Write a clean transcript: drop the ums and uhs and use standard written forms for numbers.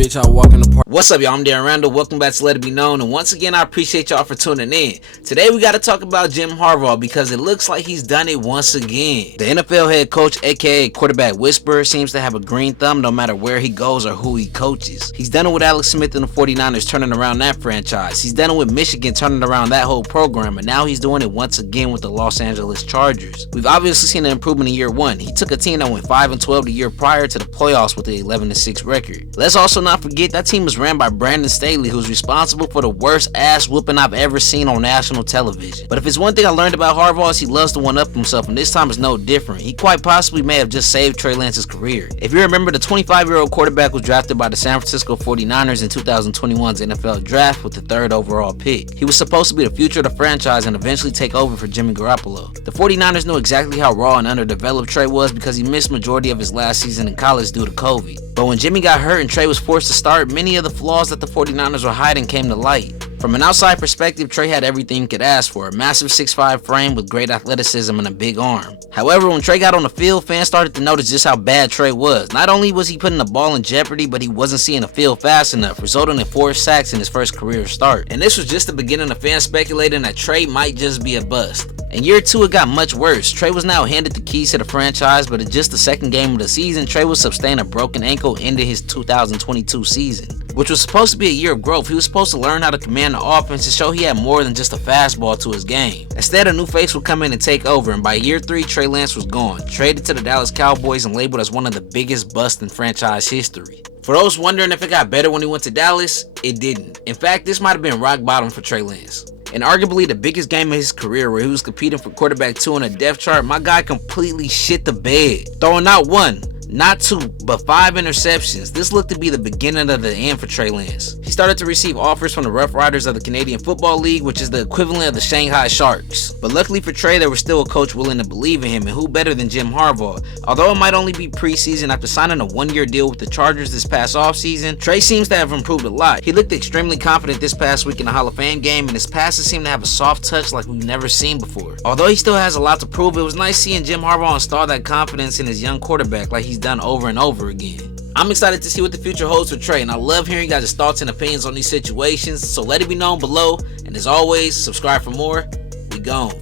bitch, I walk in the park. What's up, y'all? I'm Darren Randall. Welcome back to Let It Be Known. And once again, I appreciate y'all for tuning in. Today, we got to talk about Jim Harbaugh because it looks like he's done it once again. The NFL head coach, aka quarterback whisperer, seems to have a green thumb no matter where he goes or who he coaches. He's done it with Alex Smith and the 49ers, turning around that franchise. He's done it with Michigan, turning around that whole program. And now he's doing it once again with the Los Angeles Chargers. We've obviously seen an improvement in year one. He took a team that went 5-12 the year prior to the playoffs with the 11-6 record. Let's also not forget that team was ran by Brandon Staley, who's responsible for the worst ass whooping I've ever seen on national television. But if it's one thing I learned about Harbaugh, is he loves to one-up himself, and this time is no different. He quite possibly may have just saved Trey Lance's career. If you remember, the 25-year-old quarterback was drafted by the San Francisco 49ers in 2021's NFL draft with the 3rd overall pick. He was supposed to be the future of the franchise and eventually take over for Jimmy Garoppolo. The 49ers knew exactly how raw and underdeveloped Trey was because he missed majority of his last season in college due to COVID. But when Jimmy got hurt and Trey was forced to start, many of the flaws that the 49ers were hiding came to light. From an outside perspective, Trey had everything you could ask for, a massive 6'5" frame with great athleticism and a big arm. However, when Trey got on the field, fans started to notice just how bad Trey was. Not only was he putting the ball in jeopardy, but he wasn't seeing the field fast enough, resulting in 4 sacks in his first career start. And this was just the beginning of fans speculating that Trey might just be a bust. In year 2, it got much worse. Trey was now handed the keys to the franchise, but in just the second game of the season, Trey was sustained a broken ankle into his 2022 season, which was supposed to be a year of growth. He was supposed to learn how to command the offense and show he had more than just a fastball to his game. Instead, a new face would come in and take over, and by year 3, Trey Lance was gone, traded to the Dallas Cowboys and labeled as one of the biggest busts in franchise history. For those wondering if it got better when he went to Dallas, it didn't. In fact, this might have been rock bottom for Trey Lance. And arguably the biggest game of his career, where he was competing for quarterback 2 on the depth chart, my guy completely shit the bed, throwing not 1, not 2, but 5 interceptions. This looked to be the beginning of the end for Trey Lance. He started to receive offers from the Rough Riders of the Canadian Football League, which is the equivalent of the Shanghai Sharks. But luckily for Trey, there was still a coach willing to believe in him, and who better than Jim Harbaugh? Although it might only be preseason, after signing a 1-year deal with the Chargers this past offseason, Trey seems to have improved a lot. He looked extremely confident this past week in the Hall of Fame game, and his passes seem to have a soft touch like we've never seen before. Although he still has a lot to prove, it was nice seeing Jim Harbaugh install that confidence in his young quarterback like he's done over and over again. I'm excited to see what the future holds for Trey, and I love hearing you guys' thoughts and opinions on these situations, so let it be known below, and as always, subscribe for more. We gone.